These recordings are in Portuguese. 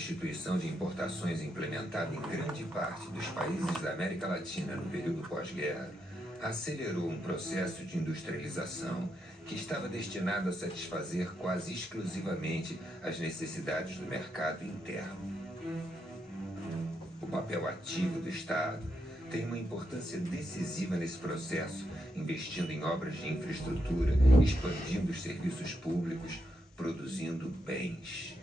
substituição de importações implementada em grande parte dos países da América Latina no período pós-guerra acelerou um processo de industrialização que estava destinado a satisfazer quase exclusivamente as necessidades do mercado interno. O papel ativo do Estado tem uma importância decisiva nesse processo, investindo em obras de infraestrutura, expandindo os serviços públicos, produzindo bens.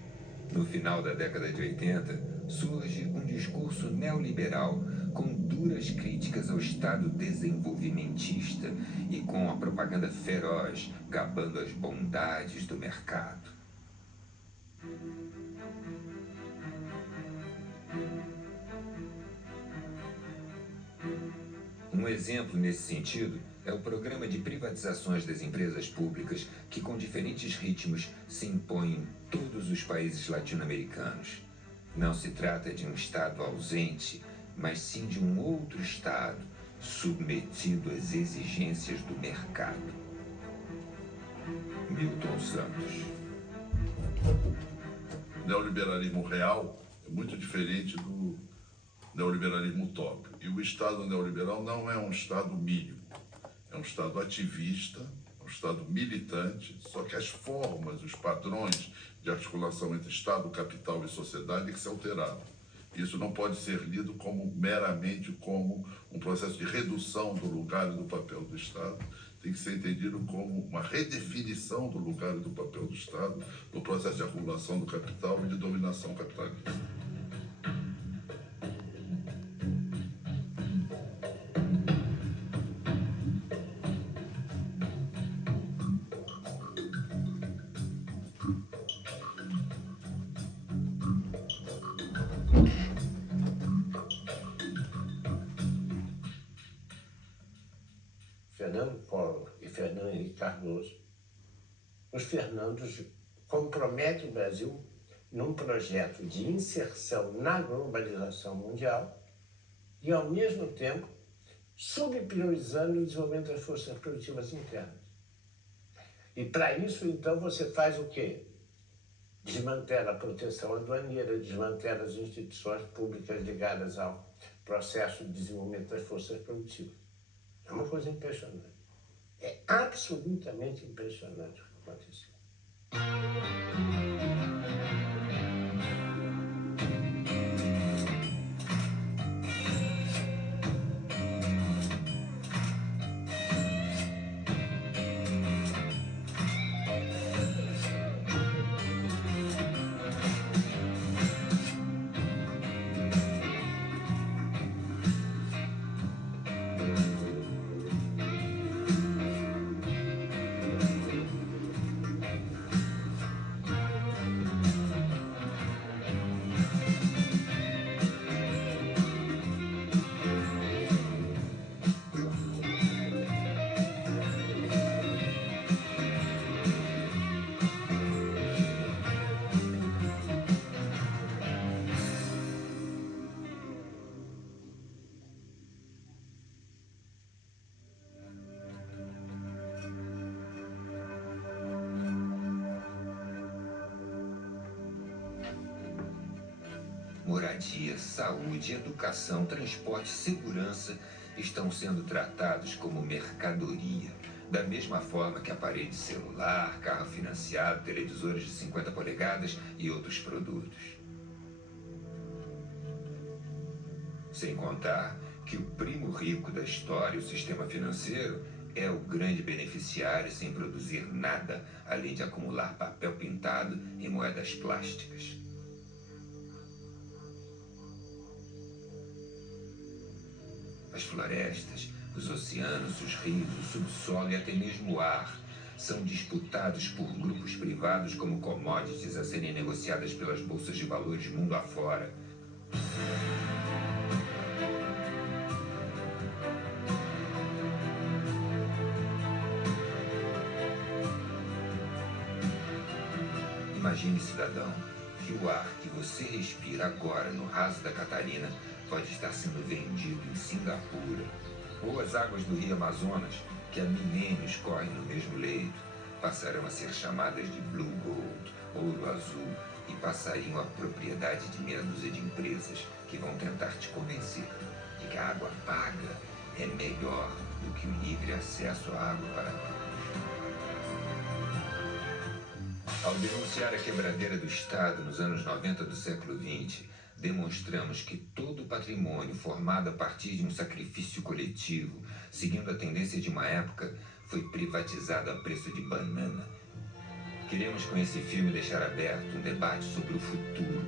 No final da década de 80, surge um discurso neoliberal com duras críticas ao Estado desenvolvimentista e com a propaganda feroz gabando as bondades do mercado. Um exemplo nesse sentido é o programa de privatizações das empresas públicas que, com diferentes ritmos, se impõe em todos os países latino-americanos. Não se trata de um Estado ausente, mas sim de um outro Estado submetido às exigências do mercado. Milton Santos. O neoliberalismo real é muito diferente do neoliberalismo utópico. E o Estado neoliberal não é um Estado mínimo, é um Estado ativista, é um Estado militante, só que as formas, os padrões de articulação entre Estado, capital e sociedade têm que ser alterados. Isso não pode ser lido meramente como um processo de redução do lugar e do papel do Estado, tem que ser entendido como uma redefinição do lugar e do papel do Estado no processo de acumulação do capital e de dominação capitalista. Fernando Collor e Fernando Henrique Cardoso, os Fernandos comprometem o Brasil num projeto de inserção na globalização mundial e, ao mesmo tempo, subpriorizando o desenvolvimento das forças produtivas internas. E, para isso, então, você faz o quê? Desmantela a proteção aduaneira, desmantela as instituições públicas ligadas ao processo de desenvolvimento das forças produtivas. É uma coisa impressionante. É absolutamente impressionante o que aconteceu. Moradia, saúde, educação, transporte, segurança estão sendo tratados como mercadoria, da mesma forma que aparelho celular, carro financiado, televisores de 50 polegadas e outros produtos. Sem contar que o primo rico da história, o sistema financeiro, é o grande beneficiário sem produzir nada, além de acumular papel pintado e moedas plásticas. As florestas, os oceanos, os rios, o subsolo e até mesmo o ar são disputados por grupos privados como commodities a serem negociadas pelas bolsas de valores mundo afora. Imagine, cidadão, que o ar que você respira agora no raso da Catarina pode estar sendo vendido em Singapura, ou as águas do rio Amazonas, que há milênios correm no mesmo leito, passarão a ser chamadas de Blue Gold, ouro azul, e passariam a propriedade de meia dúzia de empresas que vão tentar te convencer de que a água paga é melhor do que o livre acesso à água para todos. Ao denunciar a quebradeira do Estado nos anos 90 do século XX, demonstramos que todo o patrimônio formado a partir de um sacrifício coletivo, seguindo a tendência de uma época, foi privatizado a preço de banana. Queremos com esse filme deixar aberto um debate sobre o futuro,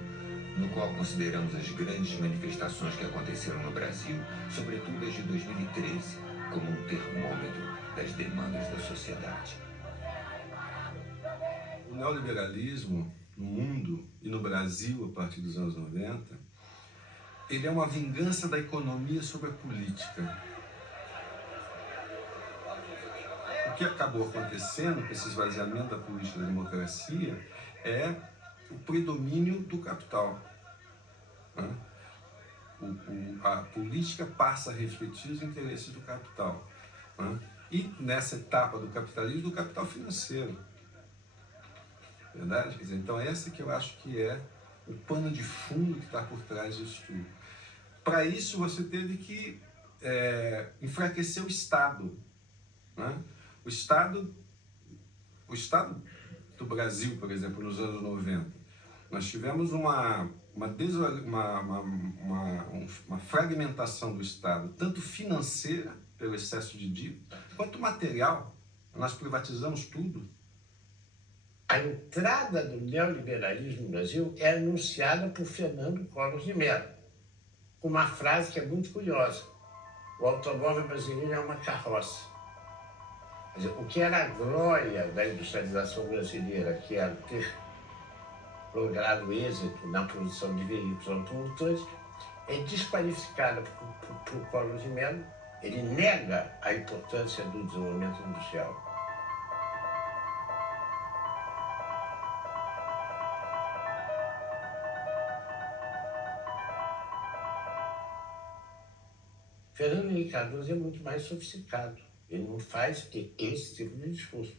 no qual consideramos as grandes manifestações que aconteceram no Brasil, sobretudo as de 2013, como um termômetro das demandas da sociedade. O neoliberalismo no mundo e no Brasil, a partir dos anos 90, ele é uma vingança da economia sobre a política. O que acabou acontecendo com esse esvaziamento da política da democracia é o predomínio do capital. A política passa a refletir os interesses do capital. E nessa etapa do capitalismo, do capital financeiro. Verdade? Quer dizer, então esse que eu acho que é o pano de fundo que está por trás disso tudo. Para isso você teve que enfraquecer o Estado. O Estado do Brasil, por exemplo, nos anos 90, nós tivemos uma fragmentação do Estado, tanto financeira, pelo excesso de dívida, quanto material. Nós privatizamos tudo. A entrada do neoliberalismo no Brasil é anunciada por Fernando Collor de Mello, com uma frase que é muito curiosa: o automóvel brasileiro é uma carroça. Quer dizer, o que era a glória da industrialização brasileira, que era ter logrado êxito na produção de veículos automotores, é desqualificada por Collor de Mello. Ele nega a importância do desenvolvimento industrial. Fernando Henrique Cardoso é muito mais sofisticado. Ele não faz esse tipo de discurso.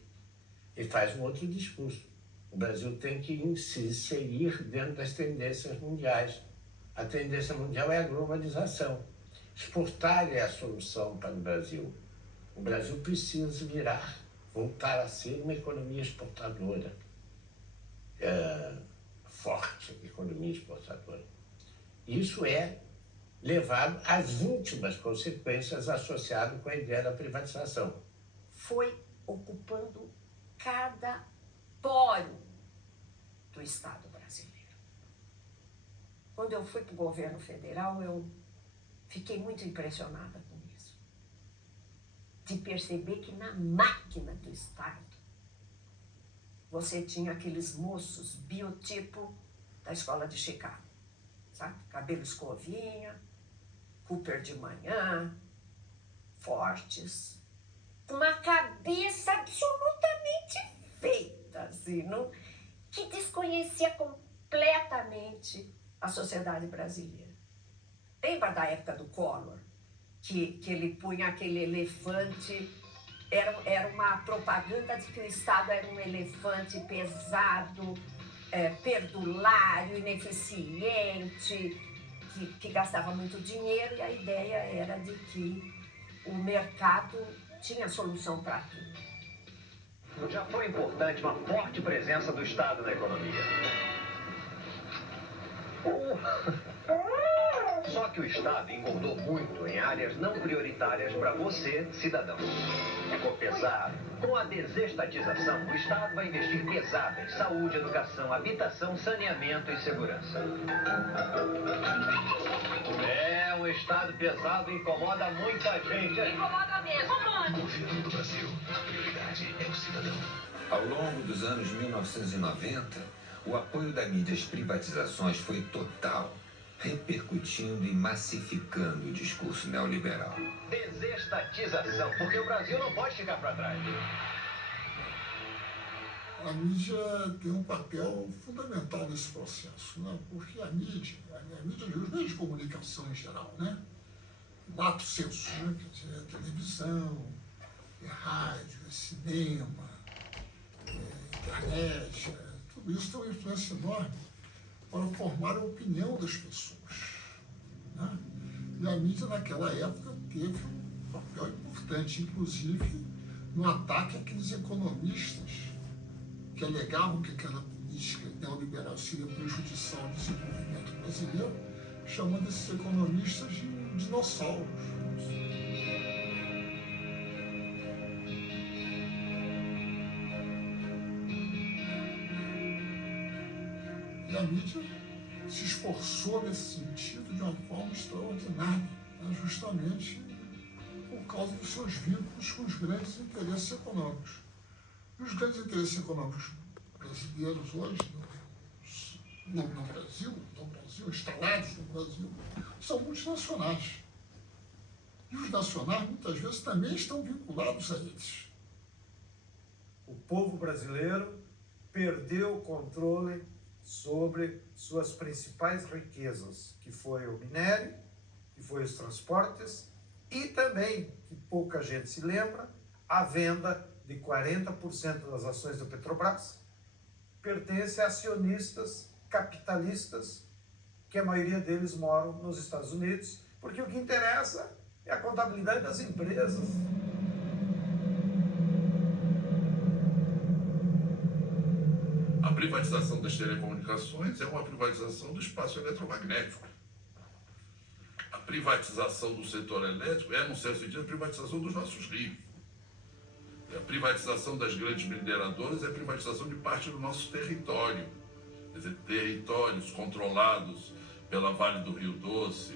Ele faz um outro discurso. O Brasil tem que se inserir dentro das tendências mundiais. A tendência mundial é a globalização. Exportar é a solução para o Brasil. O Brasil precisa voltar a ser uma economia exportadora. Forte economia exportadora. Isso é levado às últimas consequências associadas com a ideia da privatização. Foi ocupando cada poro do Estado brasileiro. Quando eu fui para o governo federal, eu fiquei muito impressionada com isso. De perceber que na máquina do Estado, você tinha aqueles moços biotipo da escola de Chicago, sabe? Cabelo escovinha, Cooper de manhã, fortes, uma cabeça absolutamente feita, assim, que desconhecia completamente a sociedade brasileira. Lembra da época do Collor, que ele punha aquele elefante, era uma propaganda de que o Estado era um elefante pesado, perdulário, ineficiente, que gastava muito dinheiro, e a ideia era de que o mercado tinha solução para tudo. Já foi importante uma forte presença do Estado na economia. Só que o Estado engordou muito em áreas não prioritárias para você, cidadão. Ficou pesado. Com a desestatização, o Estado vai investir pesado em saúde, educação, habitação, saneamento e segurança. Um Estado pesado incomoda muita gente. Incomoda mesmo. Governo do Brasil, a prioridade é o cidadão. Ao longo dos anos 1990, o apoio da mídia às privatizações foi total, repercutindo e massificando o discurso neoliberal. Desestatização, porque o Brasil não pode ficar para trás. A mídia tem um papel fundamental nesse processo, né? Porque a mídia os meios de comunicação em geral, né? Lato sensu, né? Quer dizer, é televisão, é rádio, é cinema, é internet, tudo isso tem uma influência enorme para formar a opinião das pessoas, né? E a mídia, naquela época, teve um papel importante, inclusive no ataque àqueles economistas que alegavam que aquela política neoliberal seria prejudicial ao desenvolvimento brasileiro, chamando esses economistas de dinossauros. E a mídia se esforçou nesse sentido de uma forma extraordinária, né? Justamente por causa dos seus vínculos com os grandes interesses econômicos. E os grandes interesses econômicos brasileiros hoje, no Brasil, instalados no Brasil, são multinacionais. E os nacionais, muitas vezes, também estão vinculados a eles. O povo brasileiro perdeu o controle sobre suas principais riquezas, que foi o minério, que foi os transportes e também, que pouca gente se lembra, a venda de 40% das ações da Petrobras pertence a acionistas capitalistas, que a maioria deles moram nos Estados Unidos, porque o que interessa é a contabilidade das empresas. A privatização das telecomunicações é uma privatização do espaço eletromagnético. A privatização do setor elétrico é, num certo sentido, a privatização dos nossos rios. A privatização das grandes mineradoras é a privatização de parte do nosso território. Quer dizer, territórios controlados pela Vale do Rio Doce,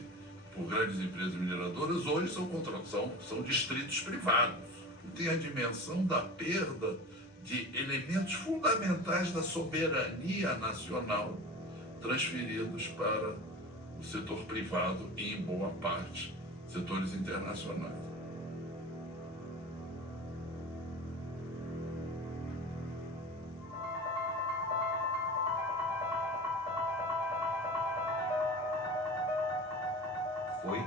por grandes empresas mineradoras, hoje são distritos privados. Tem a dimensão da perda de elementos fundamentais da soberania nacional transferidos para o setor privado e, em boa parte, setores internacionais. Foi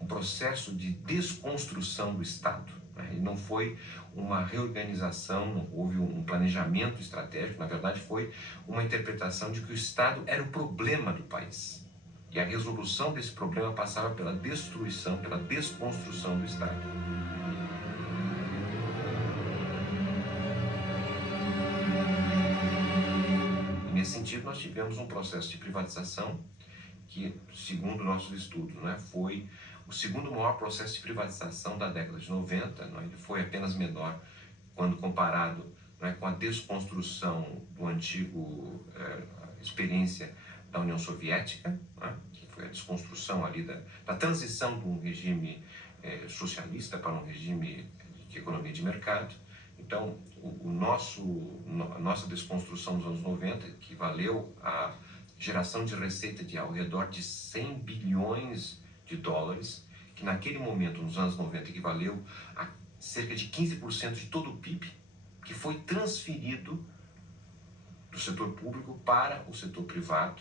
um processo de desconstrução do Estado. E não foi uma reorganização, não houve um planejamento estratégico, na verdade foi uma interpretação de que o Estado era o problema do país. E a resolução desse problema passava pela destruição, pela desconstrução do Estado. E nesse sentido, nós tivemos um processo de privatização que, segundo nossos estudos, foi o segundo maior processo de privatização da década de 90, ele foi apenas menor quando comparado com a desconstrução do antigo experiência da União Soviética, que foi a desconstrução ali da transição de um regime socialista para um regime de economia de mercado. Então, a nossa desconstrução dos anos 90 equivaleu à geração de receita de ao redor de 100 bilhões de dólares, que naquele momento, nos anos 90, equivaleu a cerca de 15% de todo o PIB, que foi transferido do setor público para o setor privado.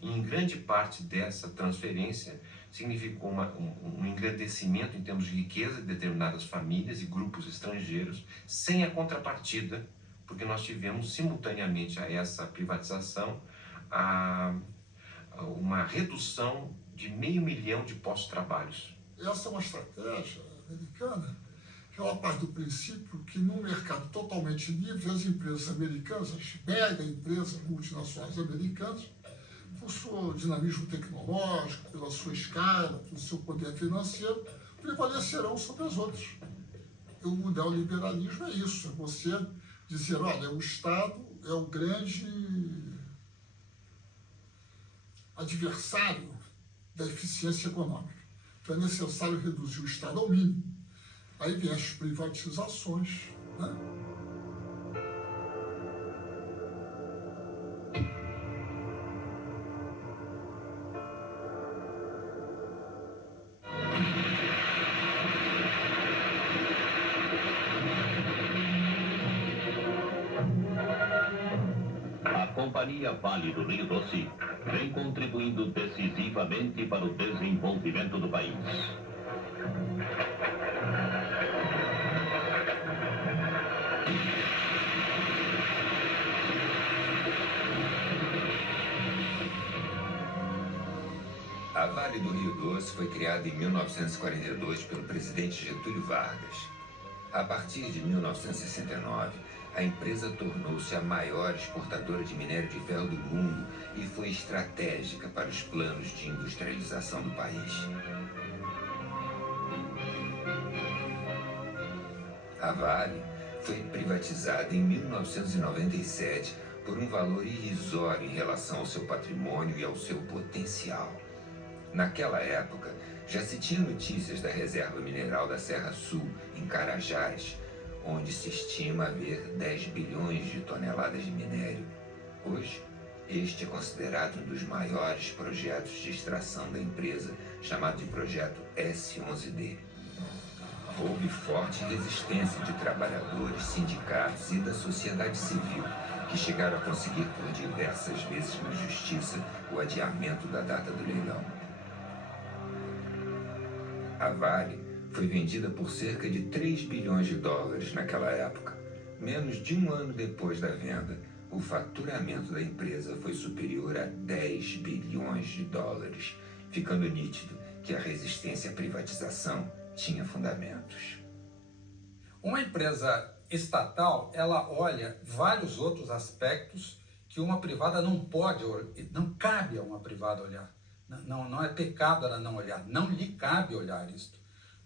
E em grande parte dessa transferência significou um engrandecimento em termos de riqueza de determinadas famílias e grupos estrangeiros, sem a contrapartida, porque nós tivemos simultaneamente a essa privatização uma redução de 500 mil de postos de trabalho. Essa é uma estratégia americana que ela parte do princípio que num mercado totalmente livre, as empresas americanas, as mega empresas multinacionais americanas, por seu dinamismo tecnológico, pela sua escala, pelo seu poder financeiro, prevalecerão sobre as outras. E o neoliberalismo é isso, é você dizer, olha, o Estado é o grande adversário da eficiência econômica. Então é necessário reduzir o Estado ao mínimo. Aí vem as privatizações, né? A Companhia Vale do Rio Doce vem contribuindo decisivamente para o desenvolvimento do país. Rio Doce foi criada em 1942 pelo presidente Getúlio Vargas. A partir de 1969, a empresa tornou-se a maior exportadora de minério de ferro do mundo e foi estratégica para os planos de industrialização do país. A Vale foi privatizada em 1997 por um valor irrisório em relação ao seu patrimônio e ao seu potencial. Naquela época, já se tinha notícias da reserva mineral da Serra Sul, em Carajás, onde se estima haver 10 bilhões de toneladas de minério. Hoje, este é considerado um dos maiores projetos de extração da empresa, chamado de Projeto S11D. Houve forte resistência de trabalhadores, sindicatos e da sociedade civil, que chegaram a conseguir por diversas vezes na justiça o adiamento da data do leilão. A Vale foi vendida por cerca de 3 bilhões de dólares naquela época. Menos de um ano depois da venda, o faturamento da empresa foi superior a 10 bilhões de dólares, ficando nítido que a resistência à privatização tinha fundamentos. Uma empresa estatal, ela olha vários outros aspectos que uma privada não pode, não cabe a uma privada olhar. Não é pecado ela não olhar, não lhe cabe olhar isto.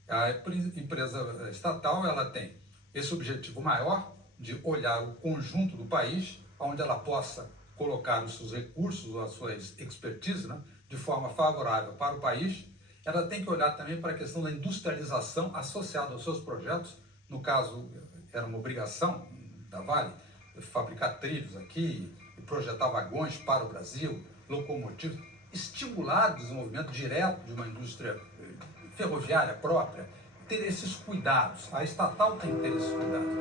A empresa estatal, ela tem esse objetivo maior de olhar o conjunto do país, onde ela possa colocar os seus recursos, as suas expertise, né, de forma favorável para o país. Ela tem que olhar também para a questão da industrialização associada aos seus projetos. No caso, era uma obrigação da Vale fabricar trilhos aqui, projetar vagões para o Brasil, locomotivas, estimular o desenvolvimento direto de uma indústria ferroviária própria, ter esses cuidados. A estatal tem que ter esses cuidados.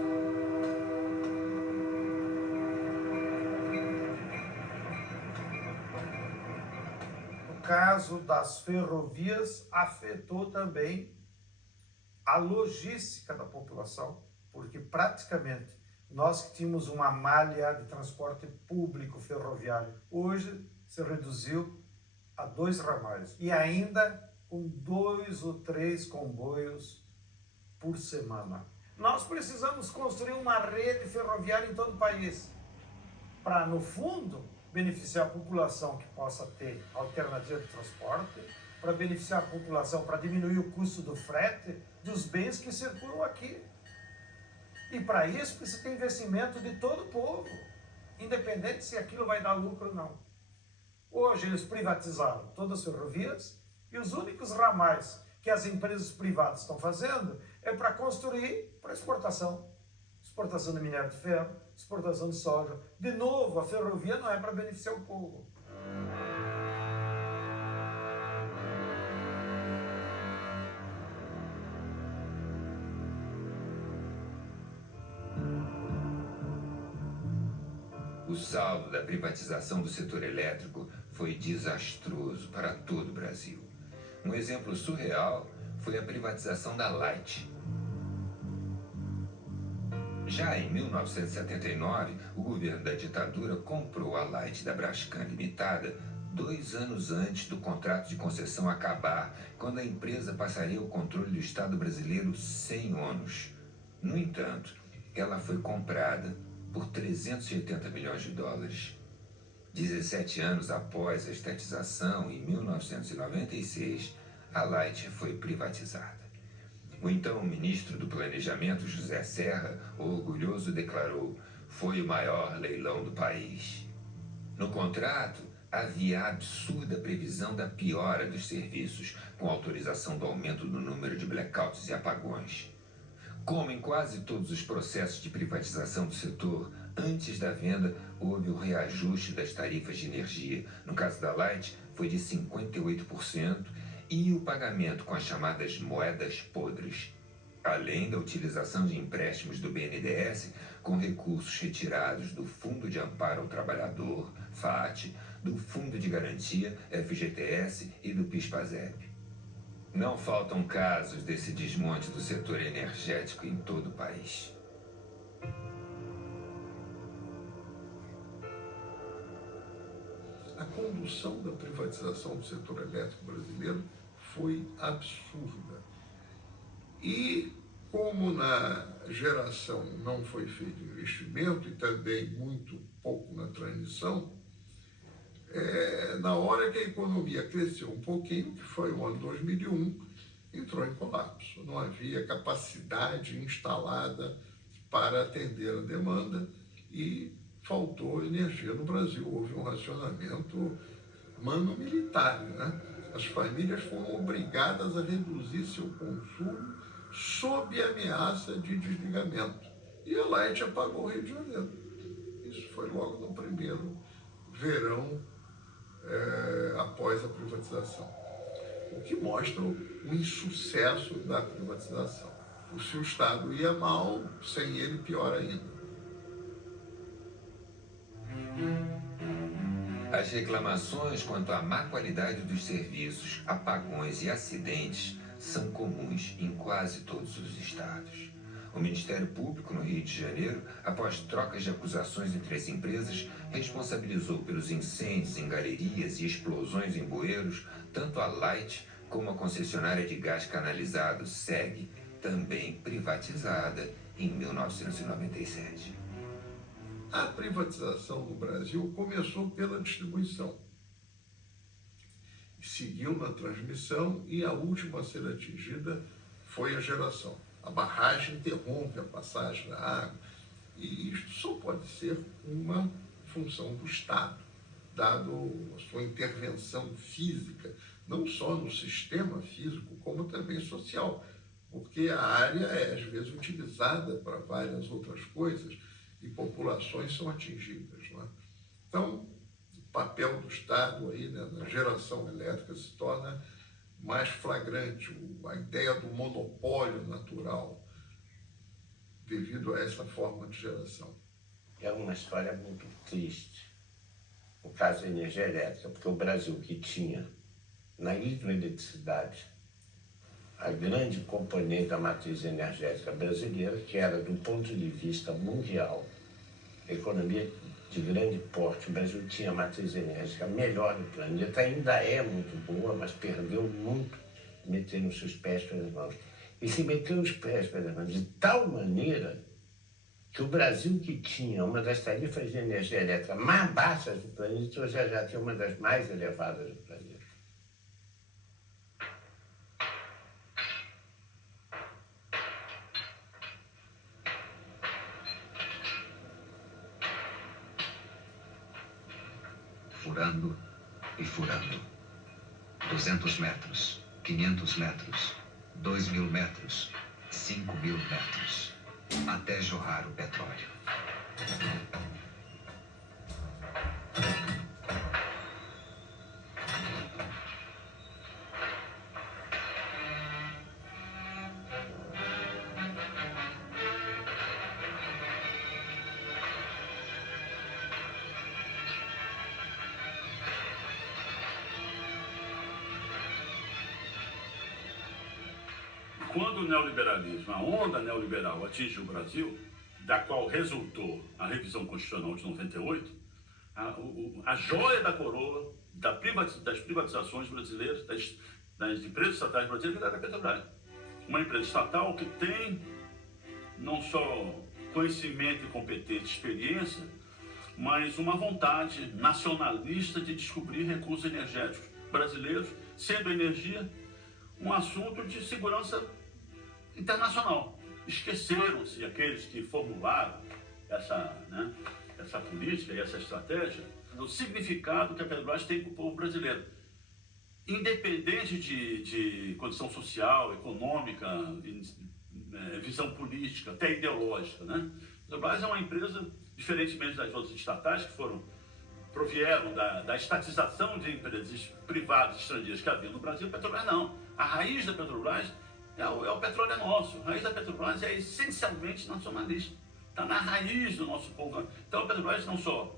No caso das ferrovias, afetou também a logística da população, porque praticamente nós que tínhamos uma malha de transporte público ferroviário, hoje se reduziu a 2 ramais e ainda com 2 ou 3 comboios por semana. Nós precisamos construir uma rede ferroviária em todo o país para, no fundo, beneficiar a população que possa ter alternativa de transporte, para beneficiar a população, para diminuir o custo do frete dos bens que circulam aqui. E para isso precisa ter investimento de todo o povo, independente se aquilo vai dar lucro ou não. Hoje eles privatizaram todas as ferrovias e os únicos ramais que as empresas privadas estão fazendo é para construir para exportação. Exportação de minério de ferro, exportação de soja. De novo, a ferrovia não é para beneficiar o povo. O saldo da privatização do setor elétrico foi desastroso para todo o Brasil. Um exemplo surreal foi a privatização da Light. Já em 1979, o governo da ditadura comprou a Light da Braskem Limitada 2 anos antes do contrato de concessão acabar, quando a empresa passaria o controle do Estado brasileiro sem ônus. No entanto, ela foi comprada por 380 milhões de dólares. 17 anos após a estatização, em 1996, a Light foi privatizada. O então ministro do Planejamento, José Serra, orgulhoso declarou: "Foi o maior leilão do país". No contrato, havia a absurda previsão da piora dos serviços, com autorização do aumento do número de blackouts e apagões. Como em quase todos os processos de privatização do setor, antes da venda houve o reajuste das tarifas de energia. No caso da Light, foi de 58%, e o pagamento com as chamadas moedas podres, além da utilização de empréstimos do BNDES com recursos retirados do Fundo de Amparo ao Trabalhador, FAT, do Fundo de Garantia, FGTS, e do PIS/PASEP. Não faltam casos desse desmonte do setor energético em todo o país. A condução da privatização do setor elétrico brasileiro foi absurda. E como na geração não foi feito investimento e também muito pouco na transmissão, na hora que a economia cresceu um pouquinho, que foi o ano 2001, entrou em colapso. Não havia capacidade instalada para atender a demanda e faltou energia no Brasil. Houve um racionamento mano-militar, né? As famílias foram obrigadas a reduzir seu consumo sob ameaça de desligamento. E a Light apagou o Rio de Janeiro. Isso foi logo no primeiro verão após a privatização. O que mostra o insucesso da privatização. Se o Estado ia mal, sem ele pior ainda. As reclamações quanto à má qualidade dos serviços, apagões e acidentes são comuns em quase todos os estados. O Ministério Público, no Rio de Janeiro, após trocas de acusações entre as empresas, responsabilizou pelos incêndios em galerias e explosões em bueiros tanto a Light como a concessionária de gás canalizado SEG, também privatizada em 1997. A privatização no Brasil começou pela distribuição, seguiu na transmissão e a última a ser atingida foi a geração. A barragem interrompe a passagem da água e isso só pode ser uma função do Estado, dado a sua intervenção física, não só no sistema físico, como também social, porque a área é, às vezes, utilizada para várias outras coisas e populações são atingidas. Não é? Então, o papel do Estado aí, né, na geração elétrica se torna mais flagrante, a ideia do monopólio natural devido a essa forma de geração. É uma história muito triste, o caso da energia elétrica, porque o Brasil, que tinha na hidroeletricidade a grande componente da matriz energética brasileira, que era, do ponto de vista mundial, economia de grande porte, o Brasil tinha a matriz energética melhor do planeta, ainda é muito boa, mas perdeu muito metendo os seus pés pelas mãos. E se meteu os pés pelas mãos de tal maneira que o Brasil, que tinha uma das tarifas de energia elétrica mais baixas do planeta, hoje já tem uma das mais elevadas do planeta. Furando e furando. 200 metros, 500 metros, 2.000 metros, 5.000 metros, até jorrar o petróleo. Quando o neoliberalismo, a onda neoliberal atinge o Brasil, da qual resultou a revisão constitucional de 98, a joia da coroa das privatizações brasileiras, das empresas estatais brasileiras, era a Petrobras. Uma empresa estatal que tem não só conhecimento e competência, experiência, mas uma vontade nacionalista de descobrir recursos energéticos brasileiros, sendo a energia um assunto de segurança internacional. Esqueceram-se aqueles que formularam essa política e essa estratégia do significado que a Petrobras tem para o povo brasileiro. Independente de condição social, econômica, visão política, até ideológica, né? A Petrobras é uma empresa, diferentemente das outras estatais que provieram da estatização de empresas privadas estrangeiras que havia no Brasil. A Petrobras não. A raiz da Petrobras o petróleo é nosso. A raiz da Petrobras é essencialmente nacionalista. Está na raiz do nosso povo. Então a Petrobras não só,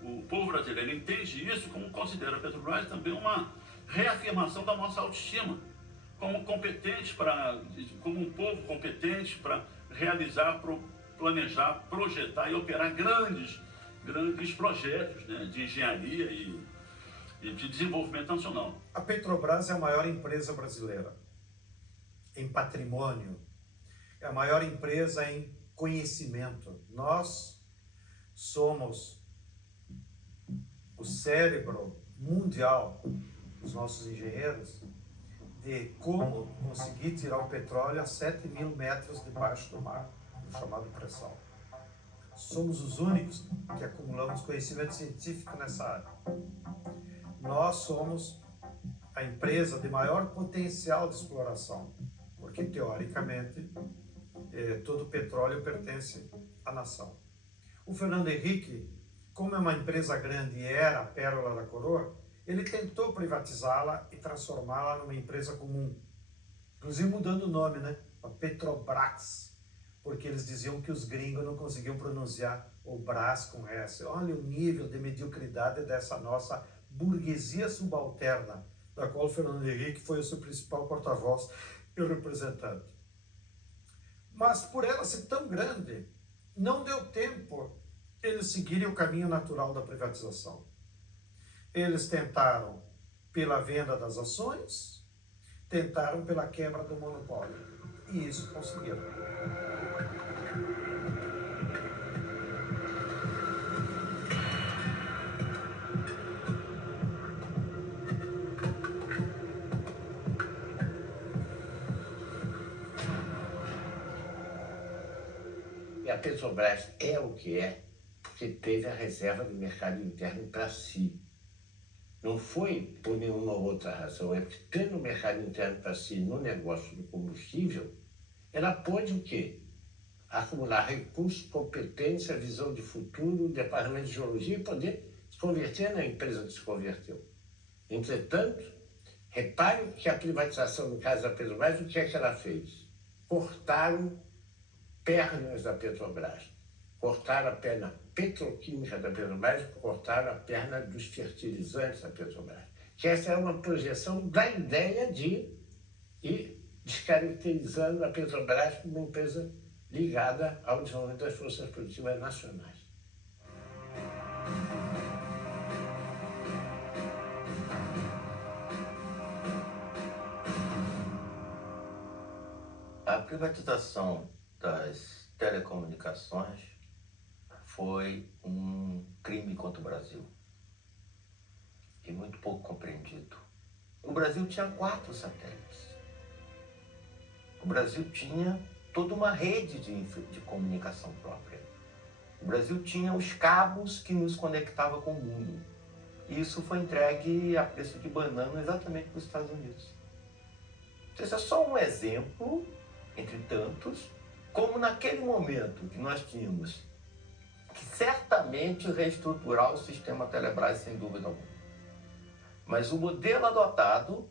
o povo brasileiro entende isso, como considera a Petrobras também uma reafirmação da nossa autoestima, como como um povo competente para realizar, planejar, projetar e operar grandes projetos, né, de engenharia e e de desenvolvimento nacional. A Petrobras é a maior empresa brasileira em patrimônio, é a maior empresa em conhecimento. Nós somos o cérebro mundial, os nossos engenheiros, de como conseguir tirar o petróleo a 7.000 metros debaixo do mar, o chamado pré-sal. Somos os únicos que acumulamos conhecimento científico nessa área. Nós somos a empresa de maior potencial de exploração, porque, teoricamente, todo o petróleo pertence à nação. O Fernando Henrique, como é uma empresa grande e era a pérola da coroa, ele tentou privatizá-la e transformá-la numa empresa comum. Inclusive mudando o nome, né? A Petrobras, porque eles diziam que os gringos não conseguiam pronunciar o Brás com S. Olha o nível de mediocridade dessa nossa burguesia subalterna, da qual o Fernando Henrique foi o seu principal porta-voz e representante. Mas por ela ser tão grande, não deu tempo eles seguirem o caminho natural da privatização. Eles tentaram pela venda das ações, tentaram pela quebra do monopólio. E isso conseguiram. E a Petrobras é o que é, porque teve a reserva do mercado interno para si. Não foi por nenhuma outra razão, é porque tendo o mercado interno para si no negócio do combustível, ela pôde o quê? Acumular recursos, competência, visão de futuro, departamento de geologia e poder se converter na empresa que se converteu. Entretanto, repare que a privatização, no caso da Petrobras, o que é que ela fez? Cortaram pernas da Petrobras. Cortaram a perna petroquímica da Petrobras, cortaram a perna dos fertilizantes da Petrobras. Que essa é uma projeção da ideia de ir descaracterizando a Petrobras como uma empresa ligada ao desenvolvimento das forças produtivas nacionais. A privatização das telecomunicações foi um crime contra o Brasil e muito pouco compreendido. O Brasil tinha 4 satélites. O Brasil tinha toda uma rede de comunicação própria. O Brasil tinha os cabos que nos conectavam com o mundo. E isso foi entregue a preço de banana exatamente para os Estados Unidos. Esse é só um exemplo, entre tantos, como naquele momento que nós tínhamos que certamente reestruturar o sistema Telebrás, sem dúvida alguma. Mas o modelo adotado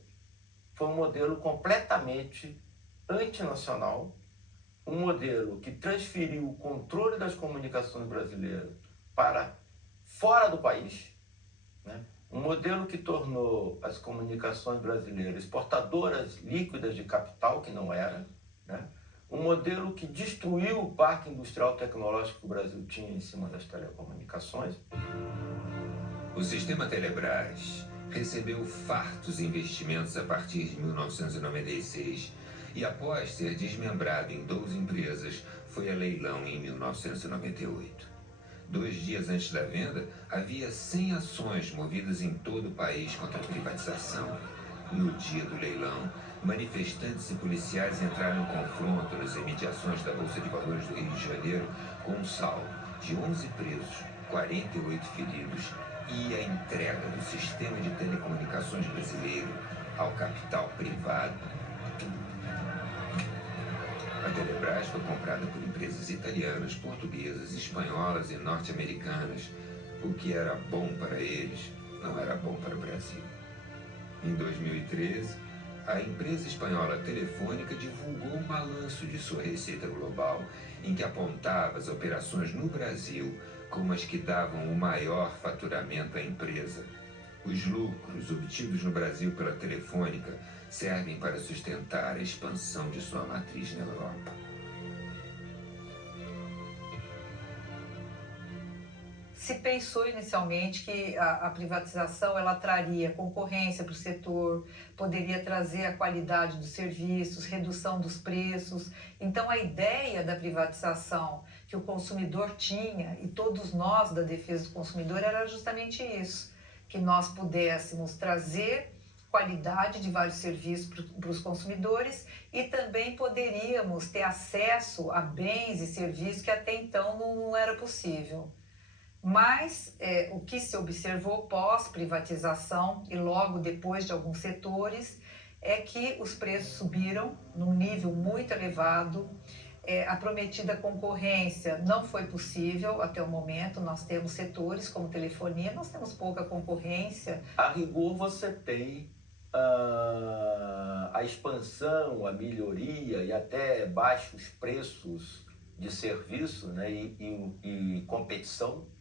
foi um modelo completamente antinacional, um modelo que transferiu o controle das comunicações brasileiras para fora do país, né? Um modelo que tornou as comunicações brasileiras exportadoras líquidas de capital, que não era, né? Um modelo que destruiu o parque industrial tecnológico que o Brasil tinha em cima das telecomunicações. O sistema Telebrás recebeu fartos investimentos a partir de 1996 e, após ser desmembrado em 12 empresas, foi a leilão em 1998. 2 dias antes da venda, havia 100 ações movidas em todo o país contra a privatização. No dia do leilão, manifestantes e policiais entraram em confronto nas imediações da Bolsa de Valores do Rio de Janeiro com um saldo de 11 presos, 48 feridos e a entrega do sistema de telecomunicações brasileiro ao capital privado. A Telebrás foi comprada por empresas italianas, portuguesas, espanholas e norte-americanas. O que era bom para eles não era bom para o Brasil. Em 2013, a empresa espanhola Telefônica divulgou um balanço de sua receita global, em que apontava as operações no Brasil como as que davam o maior faturamento à empresa. Os lucros obtidos no Brasil pela Telefônica servem para sustentar a expansão de sua matriz na Europa. Se pensou inicialmente que a privatização ela traria concorrência para o setor, poderia trazer a qualidade dos serviços, redução dos preços. Então, a ideia da privatização que o consumidor tinha, e todos nós da defesa do consumidor, era justamente isso, que nós pudéssemos trazer qualidade de vários serviços para os consumidores e também poderíamos ter acesso a bens e serviços que até então não era possível. Mas o que se observou pós-privatização e logo depois de alguns setores é que os preços subiram num nível muito elevado. A prometida concorrência não foi possível até o momento. Nós temos setores como telefonia, nós temos pouca concorrência. A rigor você tem a expansão, a melhoria e até baixos preços de serviço, né, e competição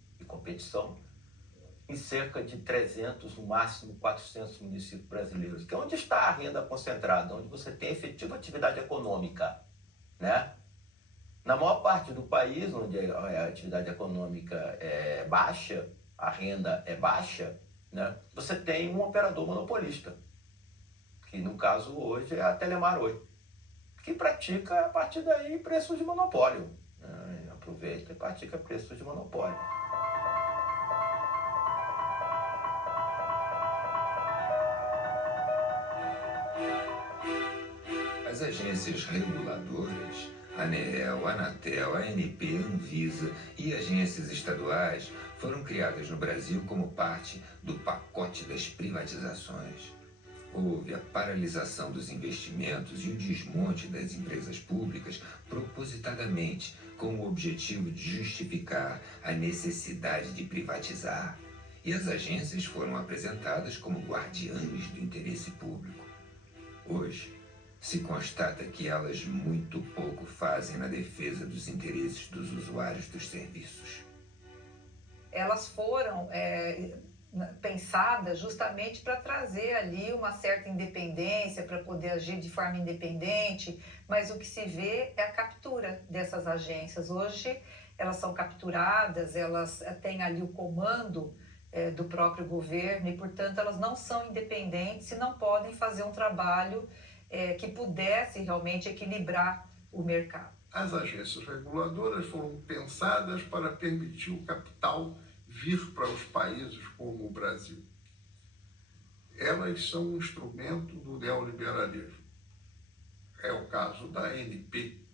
em cerca de 300, no máximo 400 municípios brasileiros, que é onde está a renda concentrada, onde você tem efetiva atividade econômica, né? Na maior parte do país, onde a atividade econômica é baixa, a renda é baixa, né, você tem um operador monopolista, que no caso hoje é a Telemar Oi, que pratica a partir daí preços de monopólio, né? Aproveita e pratica preços de monopólio. As agências reguladoras, ANEEL, Anatel, ANP, Anvisa e agências estaduais foram criadas no Brasil como parte do pacote das privatizações. Houve a paralisação dos investimentos e o desmonte das empresas públicas propositadamente com o objetivo de justificar a necessidade de privatizar. E as agências foram apresentadas como guardiães do interesse público. Hoje, se constata que elas muito pouco fazem na defesa dos interesses dos usuários dos serviços. Elas foram pensadas justamente para trazer ali uma certa independência, para poder agir de forma independente, mas o que se vê é a captura dessas agências. Hoje elas são capturadas, elas têm ali o comando do próprio governo e, portanto, elas não são independentes e não podem fazer um trabalho que pudesse realmente equilibrar o mercado. As agências reguladoras foram pensadas para permitir o capital vir para os países como o Brasil. Elas são um instrumento do neoliberalismo. É o caso da ANP.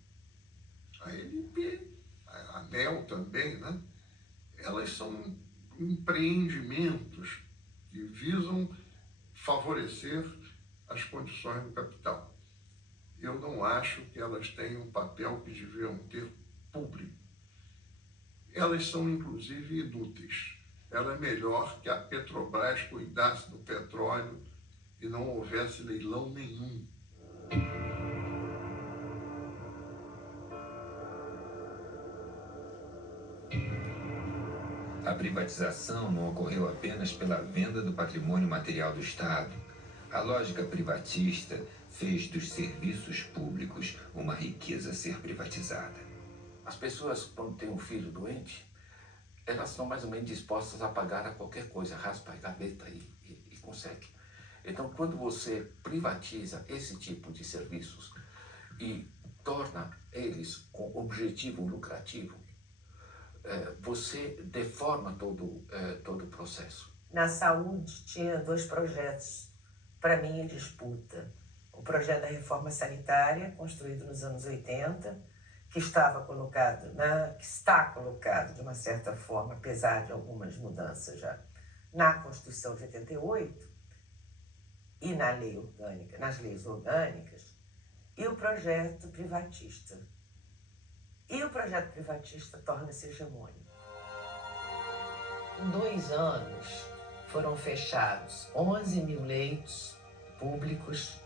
A ANP, a ANEL também, né? Elas são empreendimentos que visam favorecer as condições do capital. Eu não acho que elas tenham um papel que deviam ter público. Elas são, inclusive, inúteis. Ela é melhor que a Petrobras cuidasse do petróleo e não houvesse leilão nenhum. A privatização não ocorreu apenas pela venda do patrimônio material do Estado. A lógica privatista fez dos serviços públicos uma riqueza a ser privatizada. As pessoas, quando têm um filho doente, elas são mais ou menos dispostas a pagar a qualquer coisa, raspa a gaveta e consegue. Então, quando você privatiza esse tipo de serviços e torna eles com objetivo lucrativo, você deforma todo o processo. Na saúde, tinha 2 projetos, para mim, em disputa. O projeto da reforma sanitária, construído nos anos 80, que está colocado de uma certa forma, apesar de algumas mudanças já, na Constituição de 88 e na lei orgânica, nas leis orgânicas, e o projeto privatista. E o projeto privatista torna-se hegemônico. Em 2 anos foram fechados 11 mil leitos públicos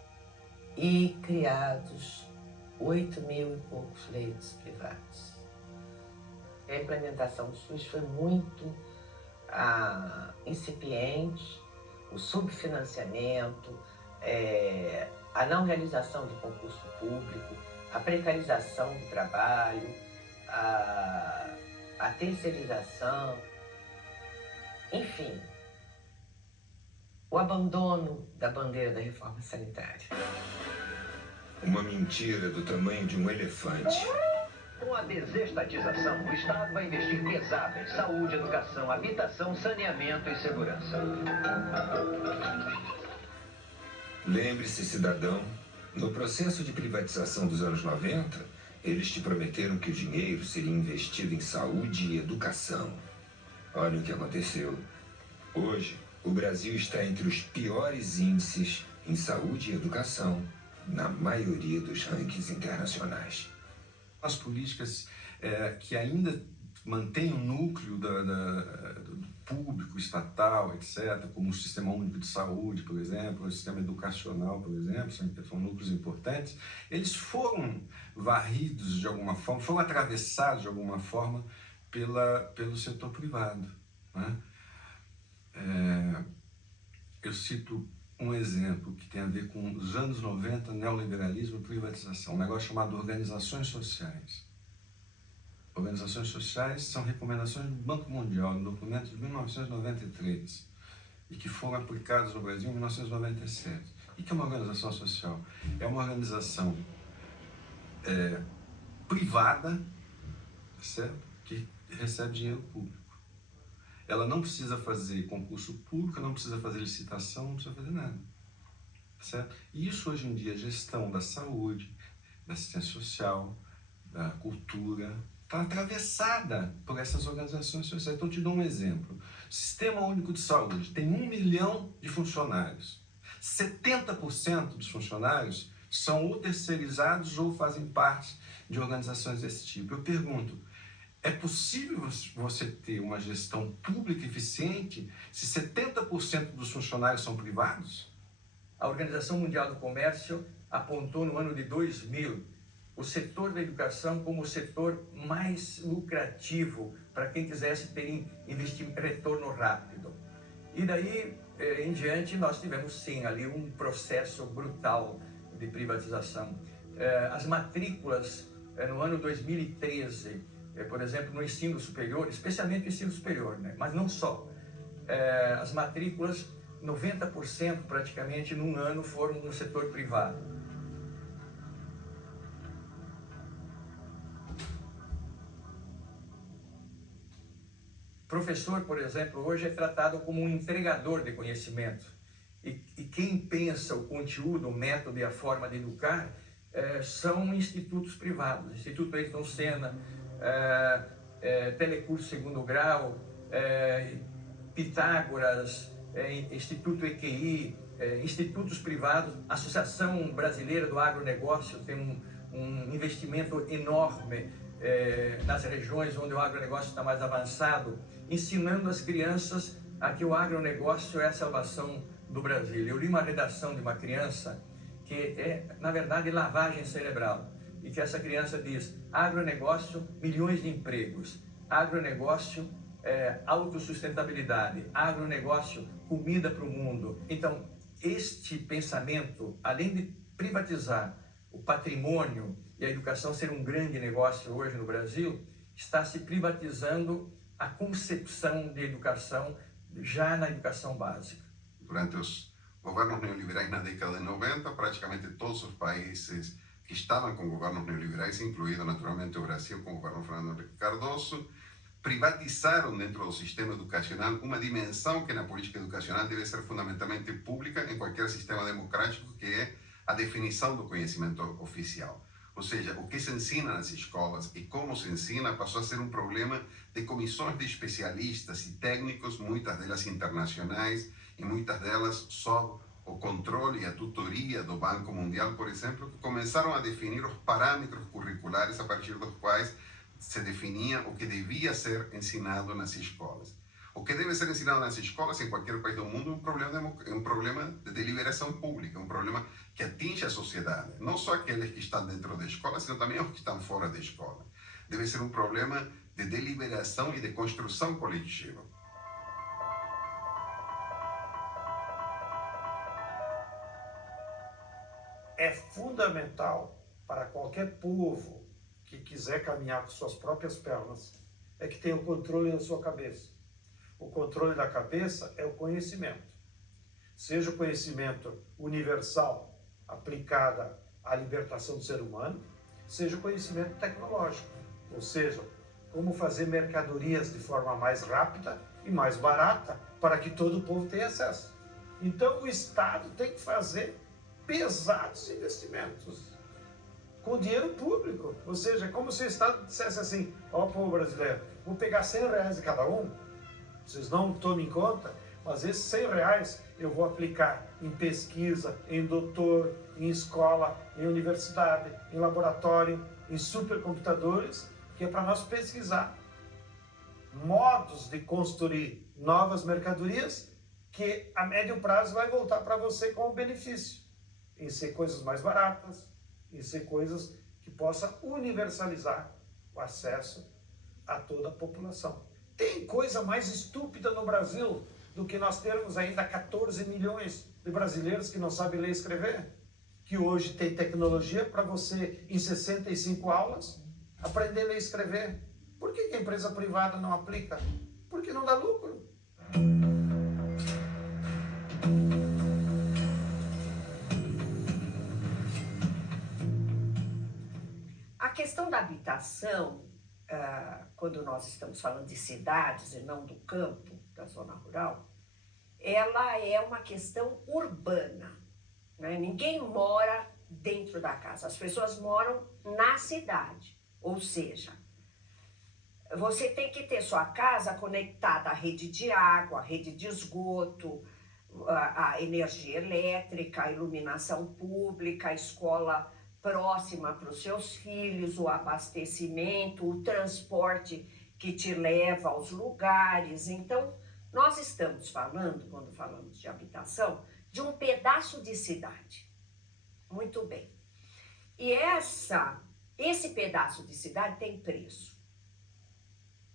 e criados 8 mil e poucos leitos privados. A implementação do SUS foi muito incipiente, o subfinanciamento, a não realização de concurso público, a precarização do trabalho, a terceirização, Enfim, o abandono da bandeira da reforma sanitária. Uma mentira do tamanho de um elefante. Com a desestatização, o Estado vai investir pesado em saúde, educação, habitação, saneamento e segurança. Lembre-se, cidadão, no processo de privatização dos anos 90, eles te prometeram que o dinheiro seria investido em saúde e educação. Olha o que aconteceu. Hoje, o Brasil está entre os piores índices em saúde e educação na maioria dos rankings internacionais. As políticas que ainda mantêm o núcleo do público, estatal, etc., como o Sistema Único de Saúde, por exemplo, o Sistema Educacional, por exemplo, são núcleos importantes, eles foram varridos de alguma forma, foram atravessados de alguma forma pelo setor privado, né? Eu cito um exemplo que tem a ver com os anos 90, neoliberalismo e privatização, um negócio chamado organizações sociais. Organizações sociais são recomendações do Banco Mundial, no documento de 1993, e que foram aplicadas no Brasil em 1997. O que é uma organização social? É uma organização privada, certo? Que recebe dinheiro público. Ela não precisa fazer concurso público, não precisa fazer licitação, não precisa fazer nada, certo? E isso hoje em dia, a gestão da saúde, da assistência social, da cultura, está atravessada por essas organizações sociais. Então, eu te dou um exemplo. O Sistema Único de Saúde tem 1 milhão de funcionários. 70% dos funcionários são ou terceirizados ou fazem parte de organizações desse tipo. Eu pergunto, é possível você ter uma gestão pública eficiente se 70% dos funcionários são privados? A Organização Mundial do Comércio apontou no ano de 2000 o setor da educação como o setor mais lucrativo para quem quisesse ter retorno rápido. E daí em diante nós tivemos sim ali um processo brutal de privatização. As matrículas no ano 2013, por exemplo, no ensino superior, especialmente no ensino superior, né? Mas não só. As matrículas, 90% praticamente num ano foram no setor privado. Professor, por exemplo, hoje é tratado como um entregador de conhecimento. E quem pensa o conteúdo, o método e a forma de educar são institutos privados. Instituto Ayrton Senna, Telecurso Segundo Grau, Pitágoras, Instituto EQI, institutos privados, Associação Brasileira do Agronegócio tem um investimento enorme nas regiões onde o agronegócio está mais avançado, ensinando as crianças a que o agronegócio é a salvação do Brasil. Eu li uma redação de uma criança que é, na verdade, lavagem cerebral, e que essa criança diz: agronegócio, milhões de empregos, agronegócio, autossustentabilidade, agronegócio, comida para o mundo. Então, este pensamento, além de privatizar o patrimônio e a educação ser um grande negócio hoje no Brasil, está se privatizando a concepção de educação já na educação básica. Durante os governos neoliberais na década de 90, praticamente todos os países que estavam com governos neoliberais, incluído naturalmente o Brasil com o governo Fernando Henrique Cardoso, privatizaram dentro do sistema educacional uma dimensão que na política educacional deve ser fundamentalmente pública em qualquer sistema democrático, que é a definição do conhecimento oficial. Ou seja, o que se ensina nas escolas e como se ensina passou a ser um problema de comissões de especialistas e técnicos, muitas delas internacionais e muitas delas sob o controle e a tutoria do Banco Mundial, por exemplo, que começaram a definir os parâmetros curriculares a partir dos quais se definia o que devia ser ensinado nas escolas. O que deve ser ensinado nas escolas em qualquer país do mundo é um problema de deliberação pública, um problema que atinge a sociedade, não só aqueles que estão dentro da escola, sino também os que estão fora da escola. Deve ser um problema de deliberação e de construção coletiva. É fundamental para qualquer povo que quiser caminhar com suas próprias pernas, é que tenha o controle na sua cabeça. o controle da cabeça é o conhecimento. Seja o conhecimento universal aplicado à libertação do ser humano, seja o conhecimento tecnológico, ou seja, como fazer mercadorias de forma mais rápida e mais barata para que todo o povo tenha acesso. Então o Estado tem que fazer pesados investimentos com dinheiro público, ou seja, como se o Estado dissesse assim: ó, povo brasileiro, vou pegar R$100 de cada um, vocês não tomem em conta, mas esses R$100 eu vou aplicar em pesquisa, em doutor, em escola, em universidade, em laboratório, em supercomputadores, que é para nós pesquisar modos de construir novas mercadorias que a médio prazo vai voltar para você como benefício, em ser coisas mais baratas, em ser coisas que possam universalizar o acesso a toda a população. Tem coisa mais estúpida no Brasil do que nós termos ainda 14 milhões de brasileiros que não sabem ler e escrever? Que hoje tem tecnologia para você, em 65 aulas, aprender a ler e escrever. Por que a empresa privada não aplica? Porque não dá lucro. A questão da habitação, quando nós estamos falando de cidades e não do campo, da zona rural, ela é uma questão urbana, né? Ninguém mora dentro da casa, as pessoas moram na cidade, ou seja, você tem que ter sua casa conectada à rede de água, à rede de esgoto, à energia elétrica, à iluminação pública, à escola próxima para os seus filhos, o abastecimento, o transporte que te leva aos lugares. Então, nós estamos falando, quando falamos de habitação, de um pedaço de cidade. Muito bem. E esse pedaço de cidade tem preço.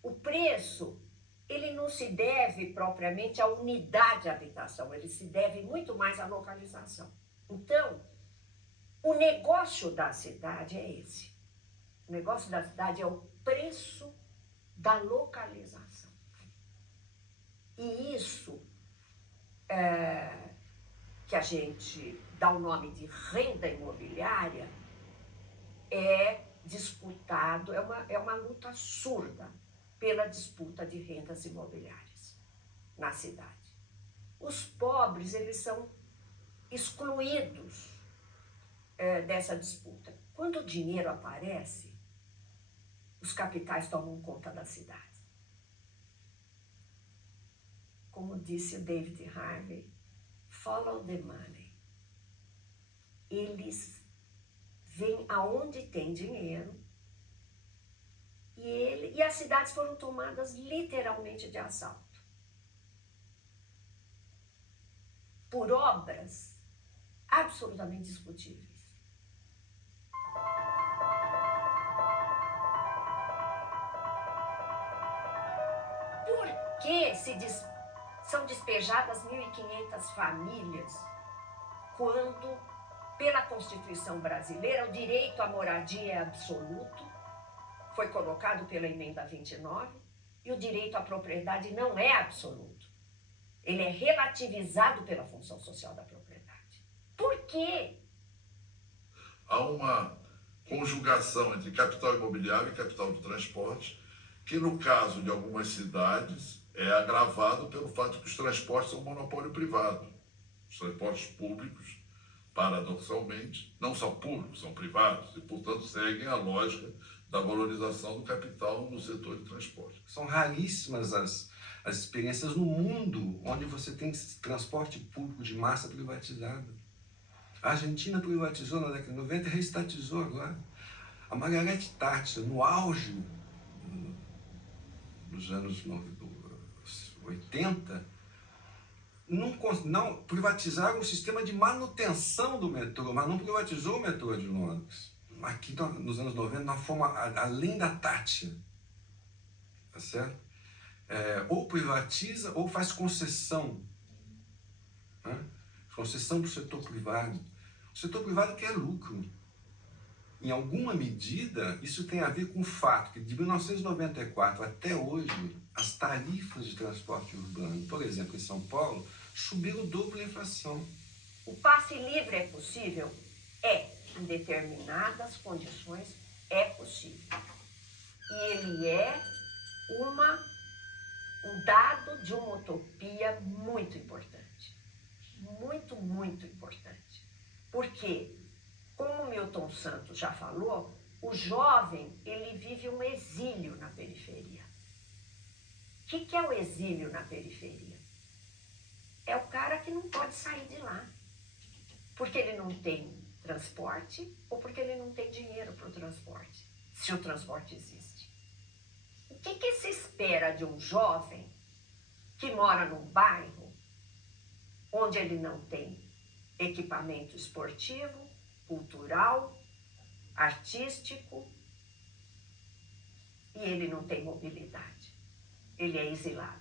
O preço, ele não se deve propriamente à unidade de habitação, ele se deve muito mais à localização. Então, o negócio da cidade é esse. O negócio da cidade é o preço da localização. E isso que a gente dá o nome de renda imobiliária é disputado, é uma luta surda pela disputa de rendas imobiliárias na cidade. Os pobres, eles são excluídos dessa disputa. Quando o dinheiro aparece, os capitais tomam conta da cidade. Como disse o David Harvey, follow the money. Eles vêm aonde tem dinheiro e as cidades foram tomadas literalmente de assalto. Por obras absolutamente discutíveis. Por que são despejadas 1.500 famílias quando, pela Constituição brasileira, o direito à moradia é absoluto, foi colocado pela emenda 29, e o direito à propriedade não é absoluto. Ele é relativizado pela função social da propriedade. Por quê? Há uma conjugação entre capital imobiliário e capital de transporte, que no caso de algumas cidades é agravado pelo fato de que os transportes são monopólio privado. Os transportes públicos, paradoxalmente, não são públicos, são privados e, portanto, seguem a lógica da valorização do capital no setor de transporte. São raríssimas as experiências no mundo onde você tem transporte público de massa privatizado. A Argentina privatizou na década de 90 e reestatizou agora. A Margaret Thatcher, no auge dos anos 80, não privatizaram o sistema de manutenção do metrô, mas não privatizou o metrô de Londres. Aqui, nos anos 90, nós fomos além da Thatcher. Tá certo? Ou privatiza ou faz concessão. Né? Concessão para o setor privado. O setor privado quer lucro. em alguma medida, isso tem a ver com o fato que de 1994 até hoje, as tarifas de transporte urbano, por exemplo, em São Paulo, subiram o dobro da inflação. O passe livre é possível? É. Em determinadas condições, é possível. E ele é um dado de uma utopia muito importante. Muito, muito importante. Porque, como Milton Santos já falou, o jovem, ele vive um exílio na periferia. O que é o exílio na periferia? É o cara que não pode sair de lá. Porque ele não tem transporte ou porque ele não tem dinheiro para o transporte, se o transporte existe. O que se espera de um jovem que mora num bairro onde ele não tem equipamento esportivo, cultural, artístico e ele não tem mobilidade? Ele é exilado.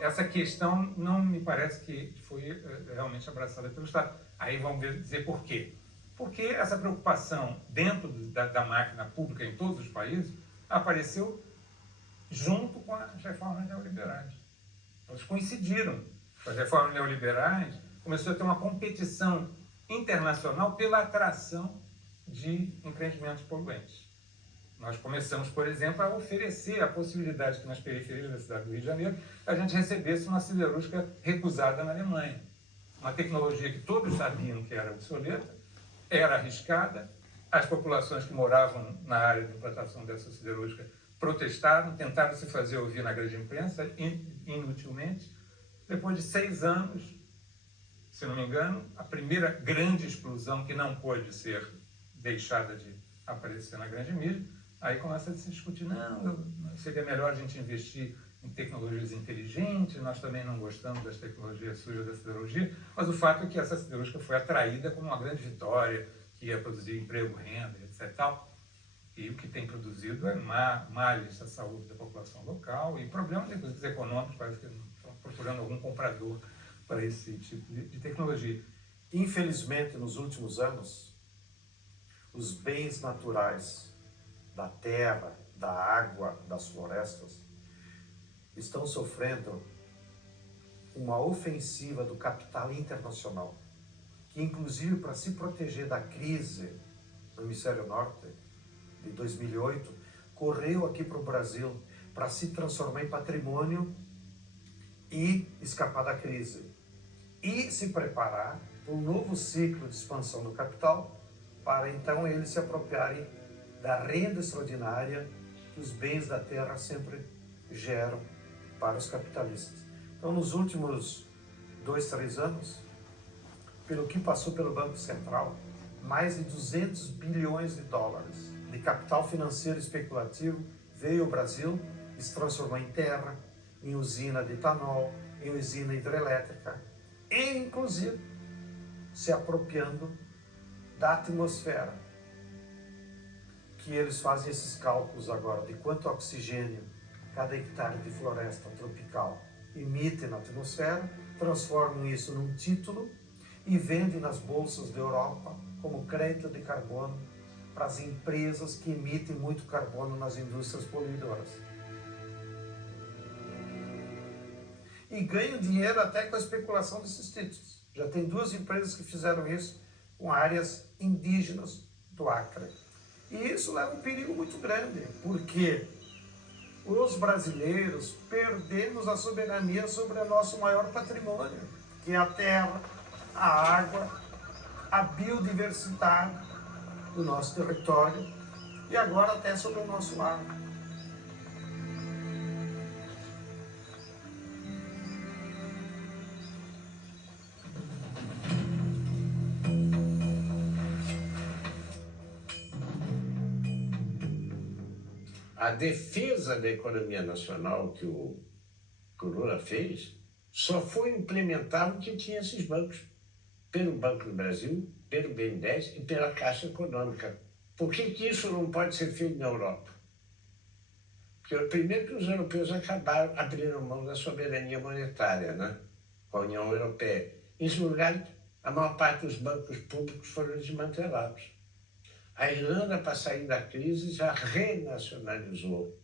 Essa questão não me parece que foi realmente abraçada pelo Estado. Aí vamos dizer por quê. Porque essa preocupação dentro da máquina pública em todos os países apareceu junto com as reformas neoliberais. Elas coincidiram. As reformas neoliberais começou a ter uma competição internacional pela atração de empreendimentos poluentes. Nós começamos, por exemplo, a oferecer a possibilidade que nas periferias da cidade do Rio de Janeiro a gente recebesse uma siderúrgica recusada na Alemanha. Uma tecnologia que todos sabiam que era obsoleta, era arriscada, as populações que moravam na área de implantação dessa siderúrgica protestaram, tentaram se fazer ouvir na grande imprensa, inutilmente. Depois de 6 anos, se não me engano, a primeira grande explosão que não pôde ser deixada de aparecer na grande mídia, aí começa a se discutir, não, seria melhor a gente investir em tecnologias inteligentes, nós também não gostamos das tecnologias sujas da siderurgia, mas o fato é que essa siderúrgica foi atraída como uma grande vitória, que ia produzir emprego, renda, etc. E o que tem produzido é males à saúde da população local e problemas, inclusive, econômicos, parece que estão procurando algum comprador para esse tipo de tecnologia. Infelizmente, nos últimos anos, os bens naturais da terra, da água, das florestas, estão sofrendo uma ofensiva do capital internacional, que inclusive para se proteger da crise no hemisfério norte de 2008, correu aqui para o Brasil para se transformar em patrimônio e escapar da crise. E se preparar para um novo ciclo de expansão do capital, para então eles se apropriarem da renda extraordinária que os bens da terra sempre geram para os capitalistas. Então, nos últimos 2, 3 anos, pelo que passou pelo Banco Central, mais de 200 bilhões de dólares de capital financeiro especulativo veio ao Brasil e se transformou em terra, em usina de etanol, em usina hidrelétrica, e inclusive se apropriando da atmosfera, que eles fazem esses cálculos agora de quanto oxigênio cada hectare de floresta tropical emite na atmosfera, transformam isso num título e vendem nas bolsas da Europa como crédito de carbono para as empresas que emitem muito carbono nas indústrias poluidoras. E ganham dinheiro até com a especulação desses títulos. Já tem 2 empresas que fizeram isso com áreas indígenas do Acre. E isso leva um perigo muito grande, porque os brasileiros perdemos a soberania sobre o nosso maior patrimônio, que é a terra, a água, a biodiversidade do nosso território e agora até sobre o nosso ar. A defesa da economia nacional que o Lula fez só foi implementar porque tinha esses bancos, pelo Banco do Brasil, pelo BNDES e pela Caixa Econômica. Por que isso não pode ser feito na Europa? Porque Porque primeiro que os europeus acabaram abrindo mão da soberania monetária, né? Com a União Europeia. Em segundo lugar, a maior parte dos bancos públicos foram desmantelados. A Irlanda, para sair da crise, já renacionalizou,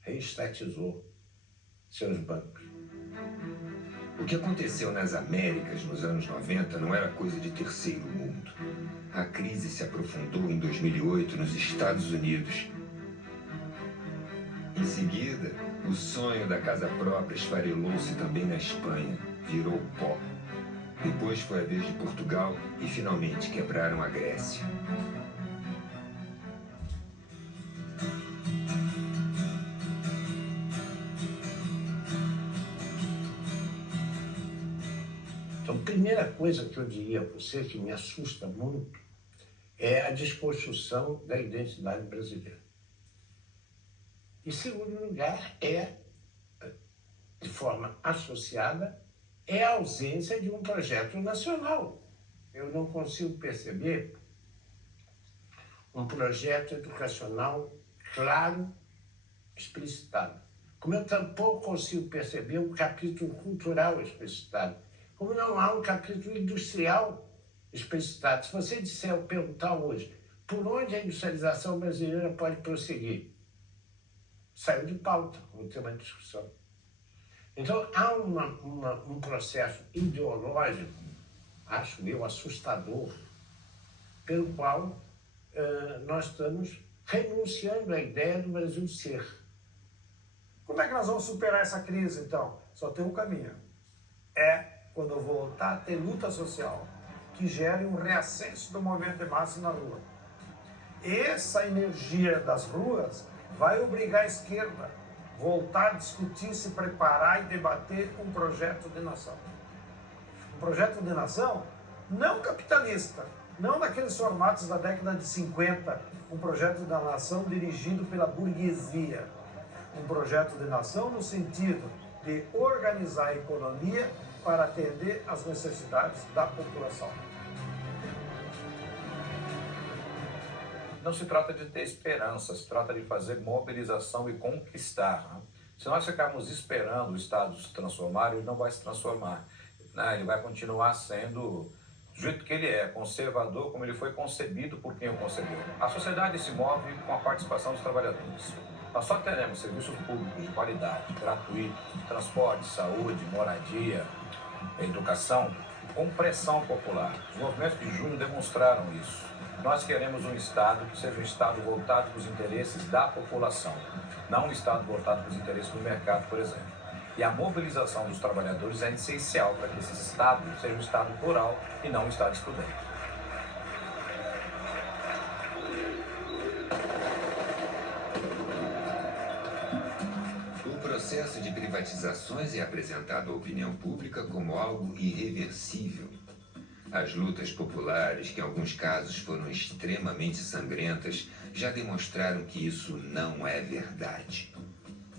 reestatizou seus bancos. O que aconteceu nas Américas nos anos 90 não era coisa de terceiro mundo. A crise se aprofundou em 2008 nos Estados Unidos. Em seguida, o sonho da casa própria esfarelou-se também na Espanha, virou pó. Depois foi a vez de Portugal e finalmente quebraram a Grécia. Então, a primeira coisa que eu diria a você, que me assusta muito, é a desconstrução da identidade brasileira. Em segundo lugar, de forma associada, é a ausência de um projeto nacional. Eu não consigo perceber um projeto educacional claro, explicitado. Como eu tampouco consigo perceber um capítulo cultural explicitado. Como não há um capítulo industrial explicitado. Se você perguntar hoje por onde a industrialização brasileira pode prosseguir, saiu de pauta, vamos ter uma discussão. Então, há um processo ideológico, acho eu, assustador, pelo qual nós estamos renunciando à ideia do Brasil ser. Como é que nós vamos superar essa crise, então? Só tem um caminho. Quando voltar a ter luta social, que gere um reascenso do movimento de massa na rua. Essa energia das ruas vai obrigar a esquerda a voltar a discutir, se preparar e debater um projeto de nação. Um projeto de nação não capitalista, não daqueles formatos da década de 50, um projeto da nação dirigido pela burguesia. Um projeto de nação no sentido de organizar a economia para atender às necessidades da população. Não se trata de ter esperança, se trata de fazer mobilização e conquistar. Né? Se nós ficarmos esperando o Estado se transformar, ele não vai se transformar. Né? Ele vai continuar sendo do jeito que ele é, conservador, como ele foi concebido por quem o concebeu. A sociedade se move com a participação dos trabalhadores. Nós só teremos serviços públicos de qualidade, gratuitos, transporte, saúde, moradia, educação, com pressão popular. Os movimentos de junho demonstraram isso. Nós queremos um Estado que seja um Estado voltado para os interesses da população, não um Estado voltado para os interesses do mercado, por exemplo. E a mobilização dos trabalhadores é essencial para que esse Estado seja um Estado plural e não um Estado excludente. O processo de privatizações é apresentado à opinião pública como algo irreversível. As lutas populares, que em alguns casos foram extremamente sangrentas, já demonstraram que isso não é verdade.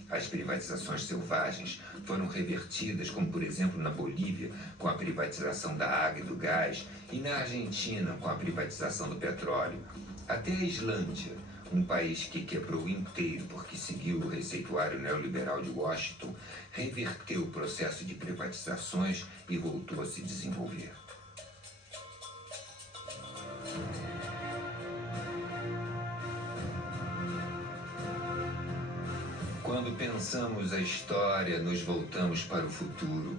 As privatizações selvagens foram revertidas, como por exemplo na Bolívia, com a privatização da água e do gás, e na Argentina, com a privatização do petróleo. Até a Islândia, um país que quebrou inteiro porque seguiu o receituário neoliberal de Washington, reverteu o processo de privatizações e voltou a se desenvolver. Quando pensamos a história, nos voltamos para o futuro.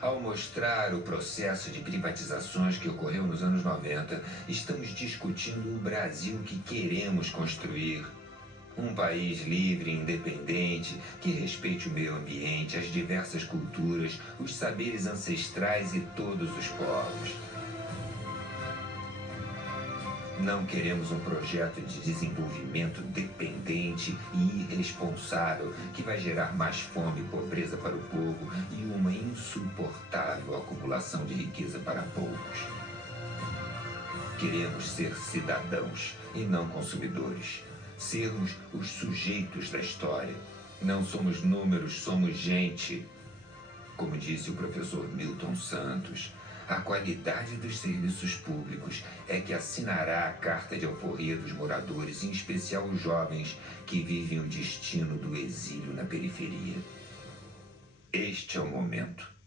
Ao mostrar o processo de privatizações que ocorreu nos anos 90, estamos discutindo o Brasil que queremos construir. Um país livre e independente, que respeite o meio ambiente, as diversas culturas, os saberes ancestrais e todos os povos. Não queremos um projeto de desenvolvimento dependente e irresponsável que vai gerar mais fome e pobreza para o povo e uma insuportável acumulação de riqueza para poucos. Queremos ser cidadãos e não consumidores. Sermos os sujeitos da história. Não somos números, somos gente. Como disse o professor Milton Santos, a qualidade dos serviços públicos é que assinará a carta de alforria dos moradores, em especial os jovens que vivem o destino do exílio na periferia. Este é o momento.